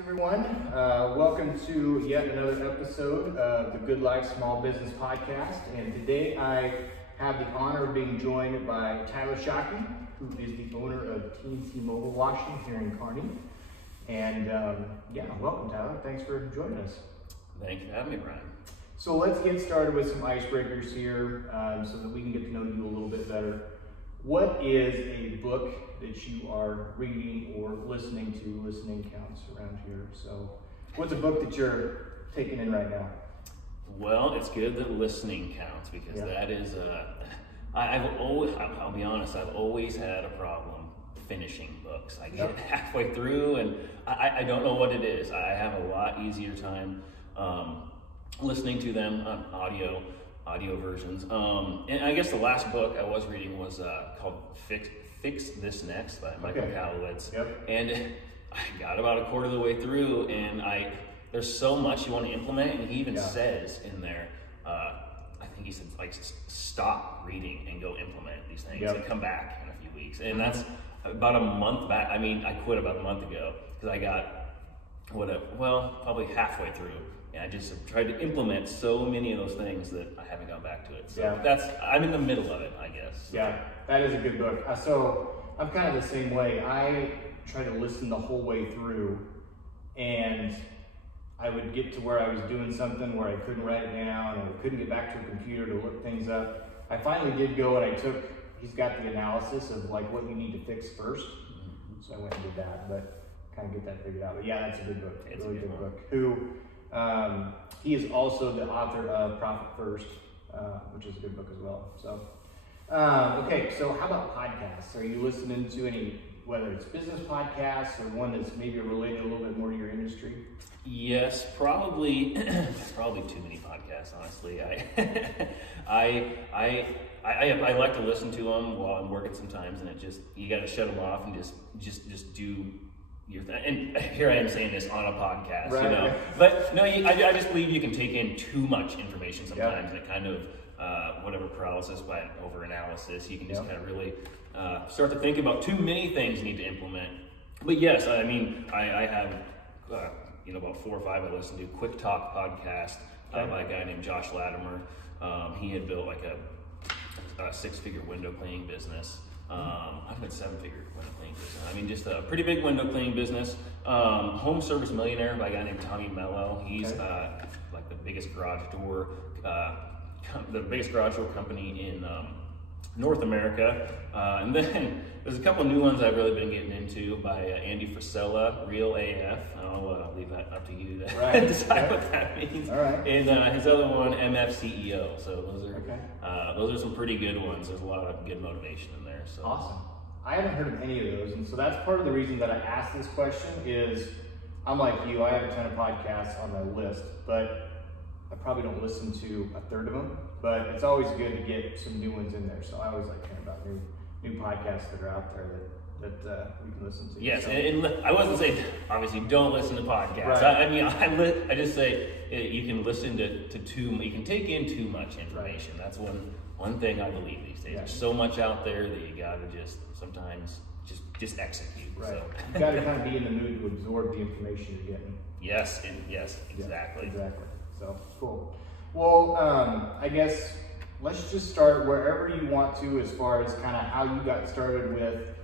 everyone. Welcome to yet another episode of the Good Life Small Business Podcast. And today I have the honor of being joined by Tyler Schake, who is the owner of T&T Mobile Washing here in Kearney. And welcome, Tyler. Thanks for joining us. Thank you for having me, Brian. So let's get started with some icebreakers here so that we can get to know you a little bit better. What is a book that you are reading or listening to? Listening counts around here. So what's a book that you're taking in right now? Well, it's good that listening counts because that is, I'll be honest, I've always had a problem finishing books. I get halfway through and I don't know what it is. I have a lot easier time listening to them on audio versions. And I guess the last book I was reading was called Fix This Next by Michael Kalowitz. And I got about a quarter of the way through and there's so much you want to implement, and he even says in there, I think he said, like, stop reading and go implement these things and come back in a few weeks. And that's about a month back. I mean, I quit about a month ago because I got probably halfway through. And I just have tried to implement so many of those things that I haven't gone back to it. So I'm in the middle of it, I guess. Yeah, that is a good book. So I'm kind of the same way. I try to listen the whole way through, and I would get to where I was doing something where I couldn't write it down or couldn't get back to a computer to look things up. I finally did go and he's got the analysis of like what you need to fix first. So I went and did that, but kind of get that figured out. But yeah, that's a good book. It's a really good book. He is also the author of Profit First, which is a good book as well. So, so how about podcasts? Are you listening to any, whether it's business podcasts or one that's maybe related a little bit more to your industry? Yes, probably. Probably too many podcasts, honestly. I like to listen to them while I'm working sometimes, and you got to shut them off and just do your thing. And here I am saying this on a podcast, you know. But no, I just believe you can take in too much information sometimes, and it kind of whatever paralysis by over analysis. You can just kind of really start to think about too many things you need to implement. But yes, I mean, I have about 4 or 5 I listen to. Quick Talk podcast by a guy named Josh Latimer. He had built like a 6-figure window cleaning business. I've had 7-figure window cleaning business. I mean, just a pretty big window cleaning business. Home Service Millionaire by a guy named Tommy Mello. He's like the biggest garage door company in North America. And then there's a couple new ones I've really been getting into by Andy Frisella, Real AF. I'll leave that up to you to decide what that means. All right. And his other one, MF CEO. So those are some pretty good ones. There's a lot of good motivation in there. So. Awesome. I haven't heard of any of those, and so that's part of the reason that I asked this question is I'm like you, I have a ton of podcasts on my list, but I probably don't listen to a third of them, but it's always good to get some new ones in there. So I always like hearing about new podcasts that are out there that we can listen to. Yes, so. and I wasn't saying, obviously, don't listen to podcasts. Right. I just say you can listen you can take in too much information. That's one thing I believe these days. There's so much out there that you gotta sometimes execute. Right. So. You gotta kind of be in the mood to absorb the information you're getting. Yes, exactly. Yeah, exactly. So, cool. Well, I guess let's just start wherever you want to as far as kind of how you got started with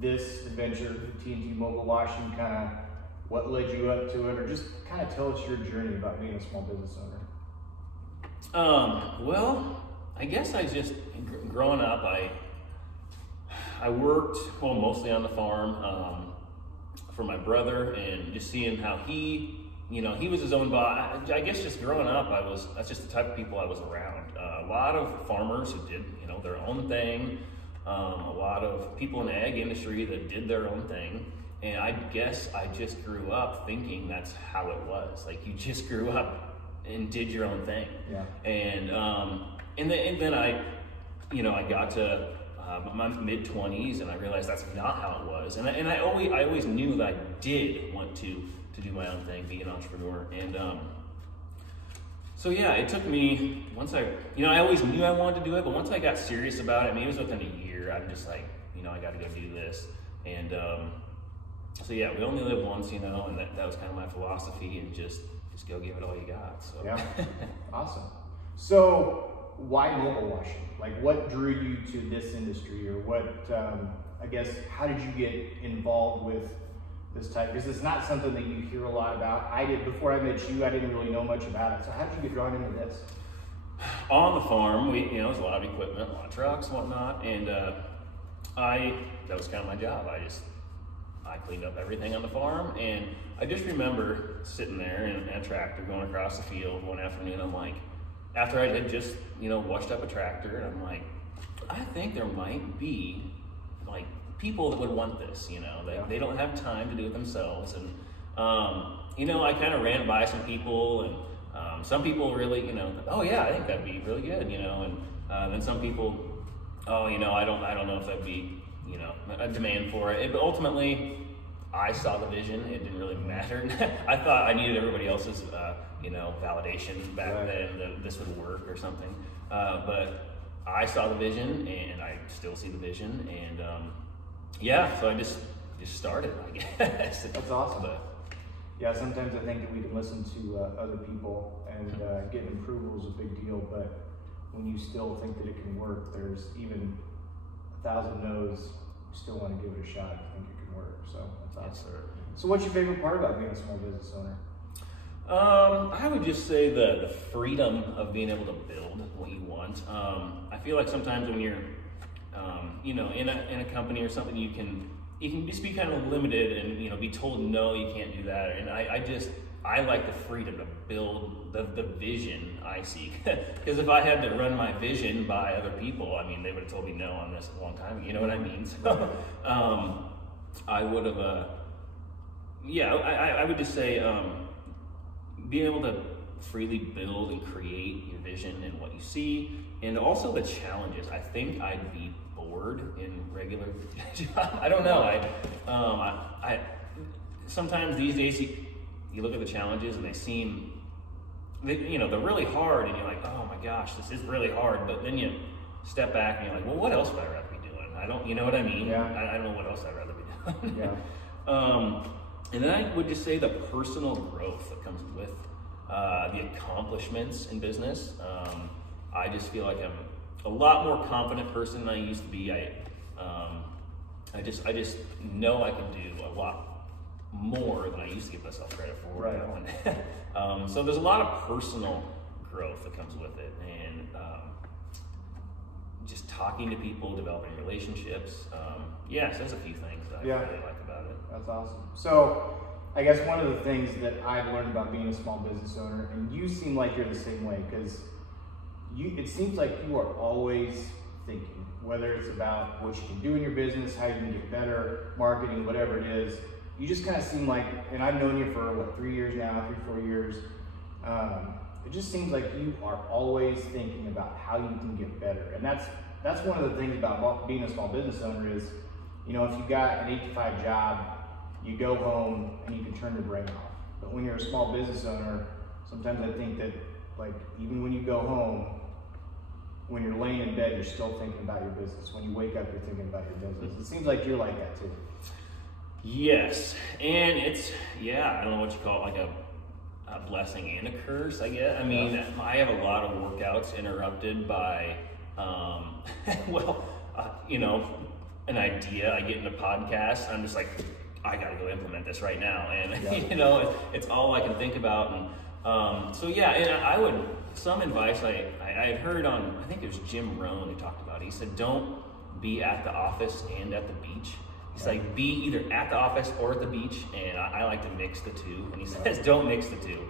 this adventure, T&T Mobile Washing, kind of what led you up to it, or just kind of tell us your journey about being a small business owner. Well, I guess growing up, I worked, mostly on the farm for my brother, and just seeing how he was his own boss. I guess just growing up, that's just the type of people I was around. A lot of farmers who did, their own thing. A lot of people in the ag industry that did their own thing. And I guess I just grew up thinking that's how it was. Like, you just grew up and did your own thing. Yeah. And then I got to my mid-20s, and I realized that's not how it was. And I always knew that I did want to do my own thing, be an entrepreneur. And so yeah, it took me, once I always knew I wanted to do it, but once I got serious about it, it was within a year, I'm just like, I got to go do this. And So yeah, we only live once, you know, and that was kind of my philosophy, and just go give it all you got. So yeah, awesome. So why mobile washing? Like, what drew you to this industry, or what? I guess, how did you get involved with this type? Because it's not something that you hear a lot about. I did before I met you. I didn't really know much about it. So how did you get drawn into this? On the farm, there's a lot of equipment, a lot of trucks, whatnot, and that was kind of my job. I cleaned up everything on the farm, and I just remember sitting there in a tractor going across the field one afternoon. I'm like, after I had just, washed up a tractor, and I'm like, I think there might be like people that would want this, they don't have time to do it themselves. And, I kind of ran by some people, and some people really, oh yeah, I think that'd be really good, and then some people, oh, I don't know if that'd be, a demand for it. But ultimately, I saw the vision. It didn't really matter. I thought I needed everybody else's, validation back then that this would work or something. But I saw the vision, and I still see the vision. And so I just started, I guess. That's awesome. But yeah, sometimes I think that we can listen to other people, and getting approval is a big deal. But when you still think that it can work, there's even 1,000 no's. You still want to give it a shot. You think it can work. So that's awesome. Yes, sir. So what's your favorite part about being a small business owner? I would just say the freedom of being able to build what you want. I feel like sometimes when you're, in a company or something, you can just be kind of limited and, be told, no, you can't do that. And I like the freedom to build the vision I seek. Because if I had to run my vision by other people, they would have told me no on this a long time ago. You know what I mean? So, I would have, I would just say, being able to freely build and create your vision and what you see, and also the challenges. I think I'd be bored in regular job. I don't know. I sometimes these days you look at the challenges and they seem, they're really hard, and you're like, oh my gosh, this is really hard. But then you step back and you're like, well, what else would I rather be doing? I don't, you know what I mean? Yeah. I don't know what else I'd rather be doing. Yeah. And then I would just say the personal growth that comes with the accomplishments in business. I just feel like I'm a lot more confident person than I used to be. I just know I can do a lot more than I used to give myself credit for. Right. So there's a lot of personal growth that comes with it, and just talking to people, developing relationships. So there's a few things that I really like about it. That's awesome. So I guess one of the things that I've learned about being a small business owner, and you seem like you're the same way, because it seems like you are always thinking, whether it's about what you can do in your business, how you can get better, marketing, whatever it is. You just kind of seem like, and I've known you for 3 years now, 4 years. It just seems like you are always thinking about how you can get better. And that's one of the things about being a small business owner is, if you got an 8 to 5 job, you go home and you can turn your brain off. But when you're a small business owner, sometimes I think that, like, even when you go home, when you're laying in bed, you're still thinking about your business. When you wake up, you're thinking about your business. It seems like you're like that too. Yes, and it's, I don't know what you call it, like a blessing and a curse, I guess. I have a lot of workouts interrupted by, an idea. I get in a podcast, I'm just like, I gotta go implement this right now. And, it's all I can think about. And and I would, some advice I had heard on, I think it was Jim Rohn who talked about it. He said, don't be at the office and at the beach. He's like, be either at the office or at the beach, and I like to mix the two. And he says, don't mix the two.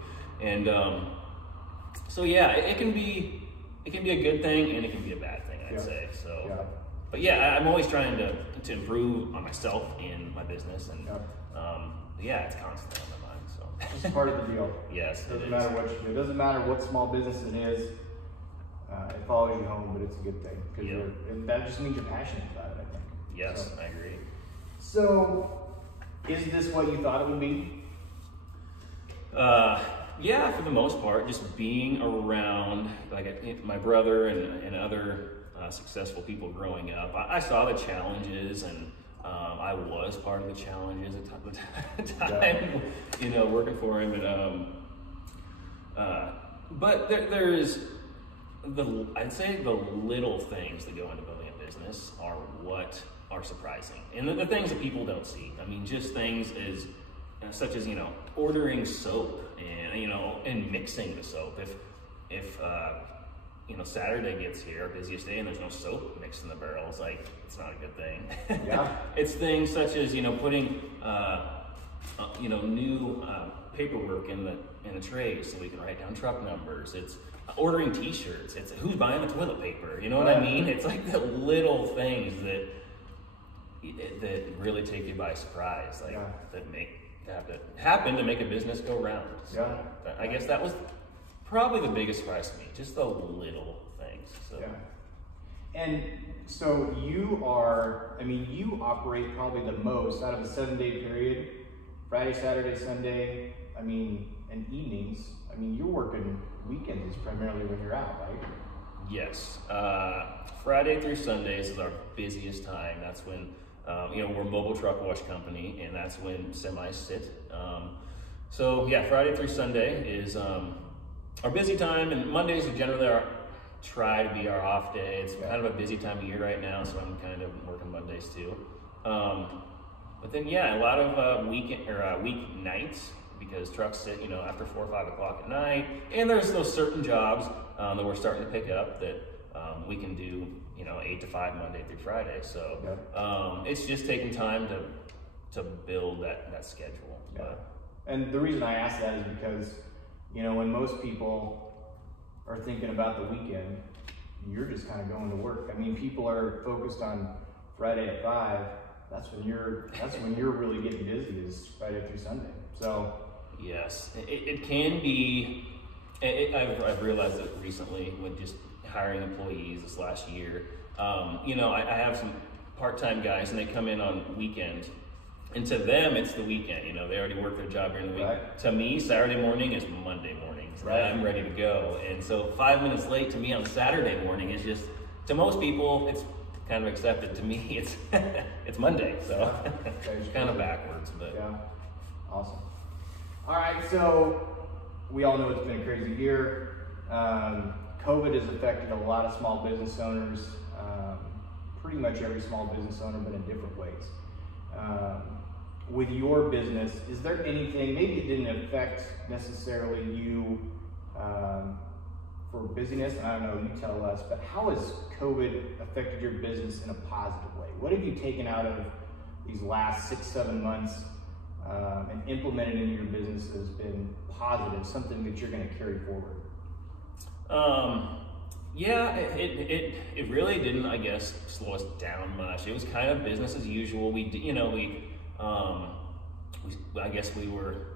And it can be a good thing and it can be a bad thing, I'd say. So, but I'm always trying to improve on myself and my business, and it's constantly on my mind. So it's just part of the deal. Yes, it doesn't matter what you do. It doesn't matter what small business it is. It follows you home, but it's a good thing because and that just means you're passionate about it, I think. Yes, I agree. So, is this what you thought it would be? For the most part, just being around my brother and other successful people growing up. I saw the challenges, and I was part of the challenges at the time, you know, working for him. But there is I'd say the little things that go into building a business are what are surprising, and the things that people don't see. I mean, just things such as, you know, ordering soap and, you know, and mixing the soap. If you know, Saturday gets here, our busiest day, and there's no soap mixed in the barrels, like, it's not a good thing. Yeah. It's things such as, you know, putting, you know, new paperwork in the trays so we can write down truck numbers. It's ordering T-shirts. It's who's buying the toilet paper. You know what I mean? It's like the little things that really take you by surprise, like that have to happen to make a business go round. So I guess that was probably the biggest surprise to me, just the little things. So. Yeah. And so you operate probably the most out of a 7-day period, Friday, Saturday, Sunday, and evenings. You're working weekends primarily when you're out, right? Yes. Friday through Sundays is our busiest time. That's when, you know, we're a mobile truck wash company, and that's when semis sit. So yeah, Friday through Sunday is our busy time, and Mondays are generally try to be our off day. It's kind of a busy time of year right now, so I'm kind of working Mondays too. But then yeah, a lot of weeknights, because trucks sit, you know, after 4 or 5 o'clock at night, and there's those certain jobs that we're starting to pick up that we can do, you know, 8 to 5 Monday through Friday. So it's just taking time to build that schedule. Yeah. And the reason I ask that is because, you know, when most people are thinking about the weekend, you're just kind of going to work. People are focused on Friday at 5. That's when you're really getting busy, is Friday through Sunday. So yes, it can be. I've realized it recently with just hiring employees this last year. You know, I have some part-time guys, and they come in on weekends. And to them, it's the weekend. You know, they already work their job during the week. Right. To me, Saturday morning is Monday morning. So I'm ready to go. And so 5 minutes late to me on Saturday morning is just, to most people, it's kind of accepted. To me, it's Monday. So it's kind of backwards. But yeah, awesome. All right, so we all know it's been a crazy year. COVID has affected a lot of small business owners. Pretty much every small business owner, but in different ways. With your business, is there anything, maybe it didn't affect necessarily you for busyness, and I don't know, you tell us, but how has COVID affected your business in a positive way? What have you taken out of these last 6-7 months and implemented into your business that has been positive, something that you're going to carry forward? Yeah, it really didn't, I guess, slow us down much. It was kind of business as usual. I guess we were,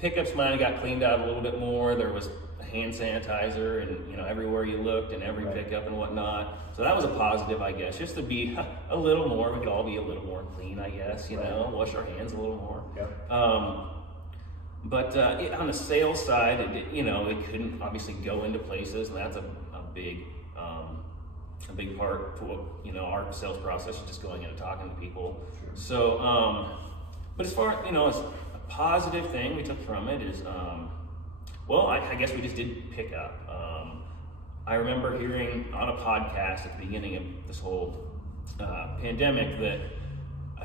pickups might have got cleaned out a little bit more. There was hand sanitizer, and, you know, everywhere you looked and every pickup and whatnot. So that was a positive, I guess, just to be a little more. We could all be a little more clean, I guess. You know, wash our hands a little more. But on the sales side, it couldn't obviously go into places, and that's a big part for, you know, our sales process is just going in and talking to people. Sure. So, but as far, you know, as a positive thing we took from it is, well, I guess we just did pick up. I remember hearing on a podcast at the beginning of this whole pandemic that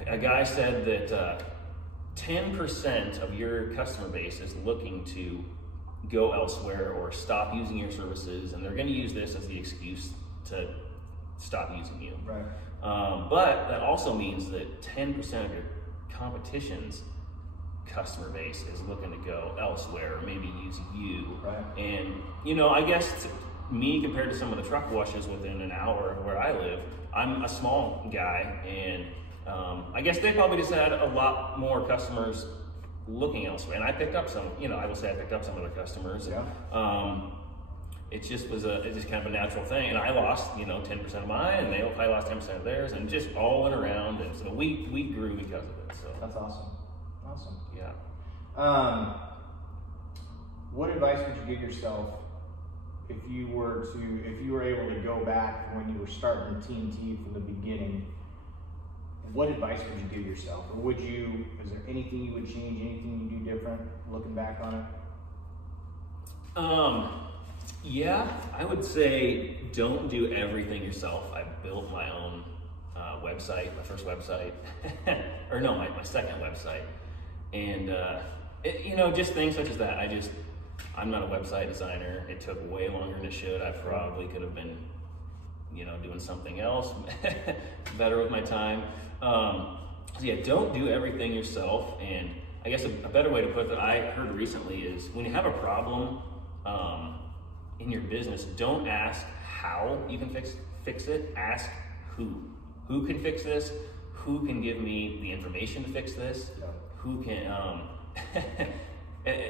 a guy said that 10% of your customer base is looking to go elsewhere or stop using your services, and they're going to use this as the excuse to stop using you. Right. But that also means that 10% of your competition's customer base is looking to go elsewhere or maybe use you. Right. And, you know, I guess me compared to some of the truck washes within an hour of where I live, I'm a small guy, and I guess they probably just had a lot more customers looking elsewhere. And I picked up some, you know, I will say I picked up some of their customers. Yeah. It just was it's just kind of a natural thing. And I lost, you know, 10% of mine, and I lost 10% of theirs, and just all went around. And so we grew because of it. So that's awesome. Awesome. Yeah. What advice would you give yourself if you were able to go back when you were starting T&T from the beginning what advice would you give yourself? Or is there anything you would change, anything you do different looking back on it? Yeah, I would say don't do everything yourself. I built my own website, my first website, or no, my second website. And, just things such as that. I'm not a website designer. It took way longer than it should. I probably could have been, doing something else better with my time. So yeah, don't do everything yourself. And I guess a better way to put it that I heard recently is when you have a problem in your business, don't ask how you can fix it. Ask who. Who can fix this? Who can give me the information to fix this? Yeah. Who can,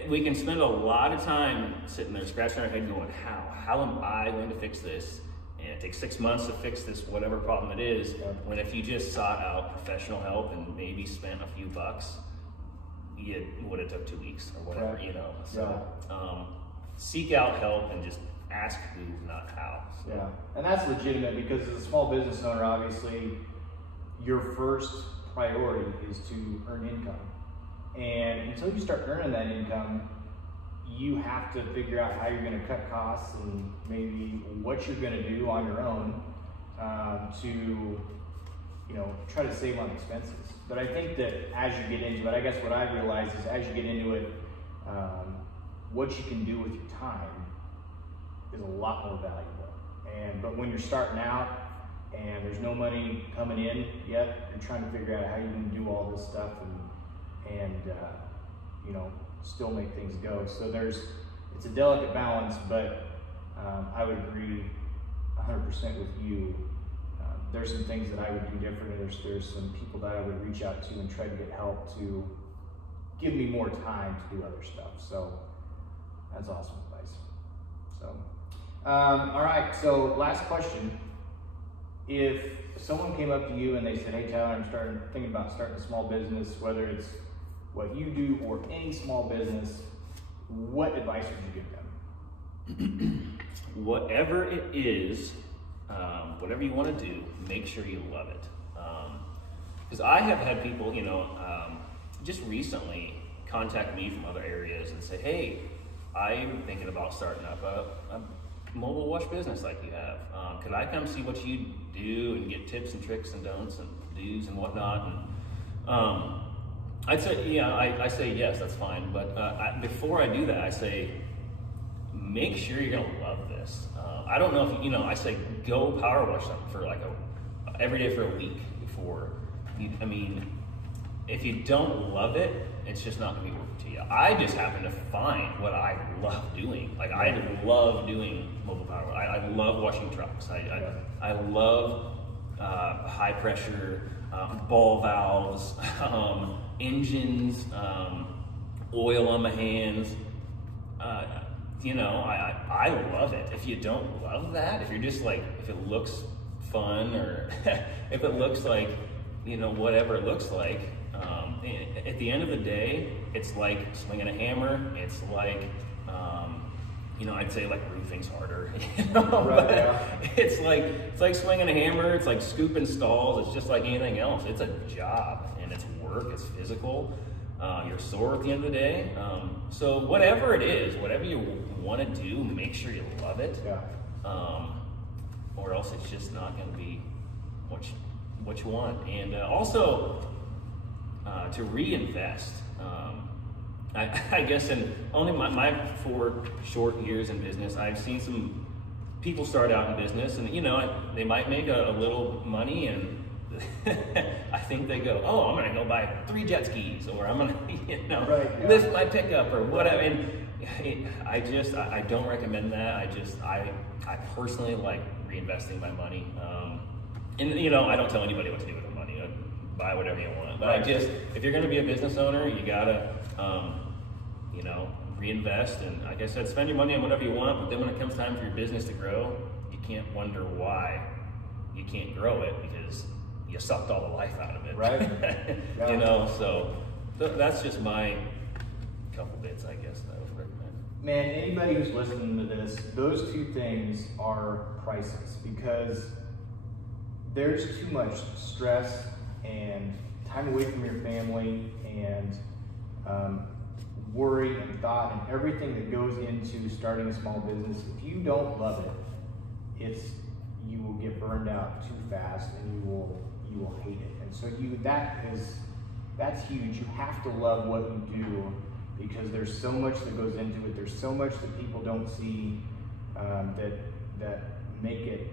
we can spend a lot of time sitting there scratching our head going, how am I going to fix this? And it takes 6 months to fix this, whatever problem it is. Yeah. When if you just sought out professional help and maybe spent a few bucks, it would have took 2 weeks or whatever, So seek out help and just ask who, not how. So. Yeah, and that's legitimate because as a small business owner, obviously, your first priority is to earn income. And until you start earning that income, you have to figure out how you're going to cut costs and maybe what you're going to do on your own to, try to save on expenses. But I think that as you get into it, I guess what I realized is as you get into it, what you can do with your time is a lot more valuable. But when you're starting out and there's no money coming in yet, you're trying to figure out how you can do all this stuff and still make things go. So it's a delicate balance, but I would agree 100% with you. There's some things that I would do different. There's some people that I would reach out to and try to get help to give me more time to do other stuff. So that's awesome advice. So, all right. So last question. If someone came up to you and they said, "Hey Tyler, I'm thinking about starting a small business," whether it's what you do or any small business, what advice would you give them? Whatever it is, whatever you want to do, make sure you love it. Because I have had people, just recently contact me from other areas and say, "Hey, I'm thinking about starting up a mobile wash business like you have. Could I come see what you do and get tips and tricks and don'ts and do's and whatnot?" And I'd say, I say yes, that's fine. But before I do that, I say, make sure you're gonna love this. I don't know if I say go power wash something for like every day for a week before. If you don't love it, it's just not gonna be worth it to you. I just happen to find what I love doing. Like I love doing mobile power wash. I love washing trucks. I love high pressure ball valves, engines, oil on my hands. I love it. If you don't love that, if you're just like, if it looks fun or if it looks like, whatever it looks like, at the end of the day, it's like swinging a hammer. It's like, I'd say like roofing's harder, Right, yeah. It's like swinging a hammer. It's like scooping stalls. It's just like anything else. It's a job and it's work. It's physical. You're sore at the end of the day. So whatever it is, whatever you want to do, make sure you love it. Yeah. Or else it's just not going to be what you want. And also to reinvest. I guess in only my 4 short years in business, I've seen some people start out in business and, they might make a little money and I think they go, "Oh, I'm gonna go buy 3 jet skis," or I'm gonna, lift my pickup or whatever. And I don't recommend that. I personally like reinvesting my money. And I don't tell anybody what to do with their money. Buy whatever you want. But if you're gonna be a business owner, you gotta, reinvest. And like I said, spend your money on whatever you want. But then when it comes time for your business to grow, you can't wonder why you can't grow it because you sucked all the life out of it. Right. Yeah. So that's just my couple bits, I guess, that I would recommend. Man, anybody who's listening to this, those 2 things are priceless because there's too much stress and time away from your family and worry and thought and everything that goes into starting a small business. If you don't love it, you will get burned out too fast, and you will hate it. And so that's huge. You have to love what you do, because there's so much that goes into it. There's so much that people don't see that make it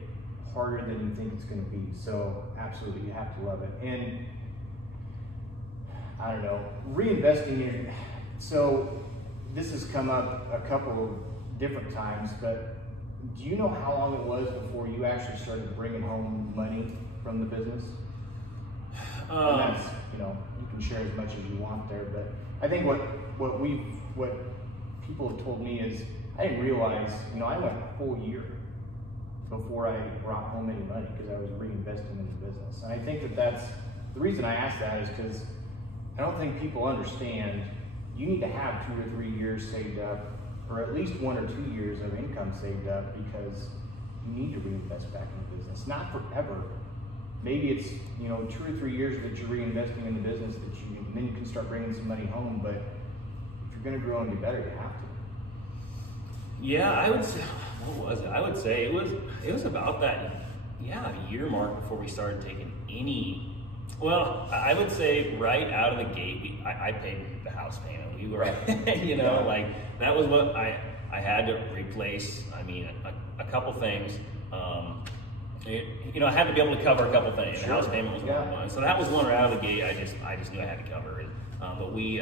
harder than you think it's going to be. So absolutely, you have to love it. And I don't know, reinvesting in. So this has come up a couple of different times, but do you know how long it was before you actually started bringing home money from the business? And that's, you can share as much as you want there, but I think what people have told me is, I didn't realize, I went a whole year before I brought home any money because I was reinvesting in the business. And I think that's the reason I ask that, is because I don't think people understand you need to have 2 or 3 years saved up, or at least 1 or 2 years of income saved up, because you need to reinvest back in the business. Not forever. Maybe it's 2 or 3 years that you're reinvesting in the business, and then you can start bringing some money home. But if you're going to grow and get better, you have to. Yeah, I would say, what was it? I would say it was about that, a year mark before we started taking any. Well, I would say right out of the gate, I paid the house payment. We were, like that was what I had to replace. I mean, a couple things. I had to be able to cover a couple things. Sure. The house payment was one. So that was one right out of the gate. I just knew I had to cover it. But we,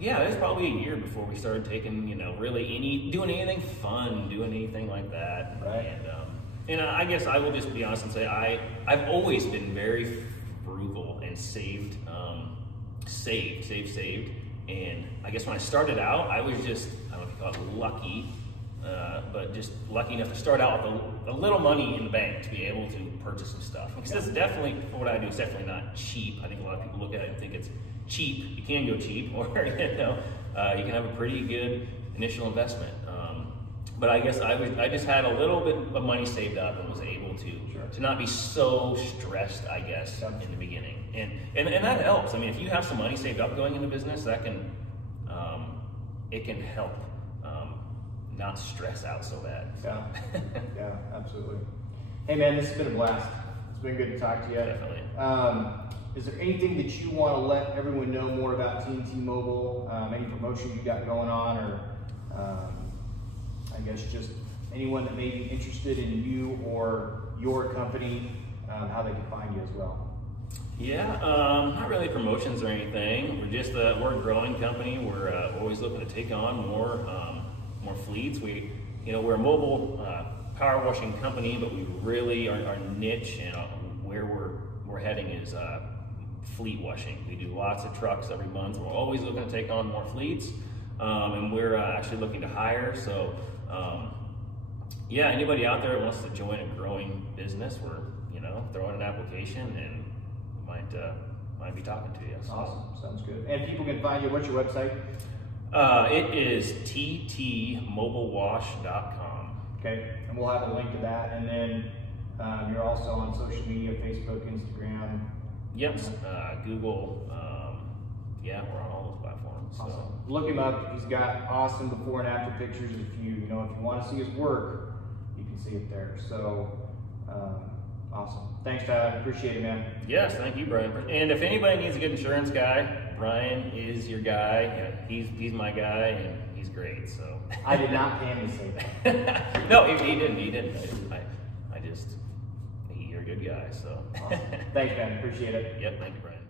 it was probably a year before we started taking, really doing anything fun, doing anything like that. Right. And I guess I will just be honest and say I've always been very frugal and saved. And I guess when I started out, I was just, I don't know if you call it lucky, but just lucky enough to start out with a little money in the bank to be able to purchase some stuff. Because it's definitely, for what I do, it's definitely not cheap. I think a lot of people look at it and think it's cheap. You can go cheap, or you can have a pretty good initial investment. But I guess I just had a little bit of money saved up and was able to not be so stressed, I guess, in the beginning. And that helps. I mean, if you have some money saved up going into business, that can it can help not stress out so bad. Yeah, absolutely. Hey man, this has been a blast. It's been good to talk to you. Definitely. Is there anything that you want to let everyone know more about T&T Mobile? Any promotion you got going on, or I guess just anyone that may be interested in you or your company, how they can find you as well? Yeah, not really promotions or anything. We're just we're a growing company. We're always looking to take on more fleets. We're a mobile power washing company, but we really our niche and where we're heading is fleet washing. We do lots of trucks every month. We're always looking to take on more fleets, and we're actually looking to hire. So, anybody out there that wants to join a growing business, we're throwing an application and might be talking to you. So. Awesome, sounds good. And people can find you. What's your website? It is ttmobilewash.com. Okay, and we'll have a link to that. And then you're also on social media, Facebook, Instagram. Yep, Google. We're on all those platforms. Awesome. So. Look him up. He's got awesome before and after pictures. If you want to see his work, you can see it there. So awesome. Thanks, Tyler. Appreciate it, man. Yes, thank you, Brian. And if anybody needs a good insurance guy, Brian is your guy. Yeah, he's my guy, and he's great. So I did not pay him to say that. No, he didn't. You're a good guy. So awesome. Thanks, man. Appreciate it. Yep. Thank you, Brian.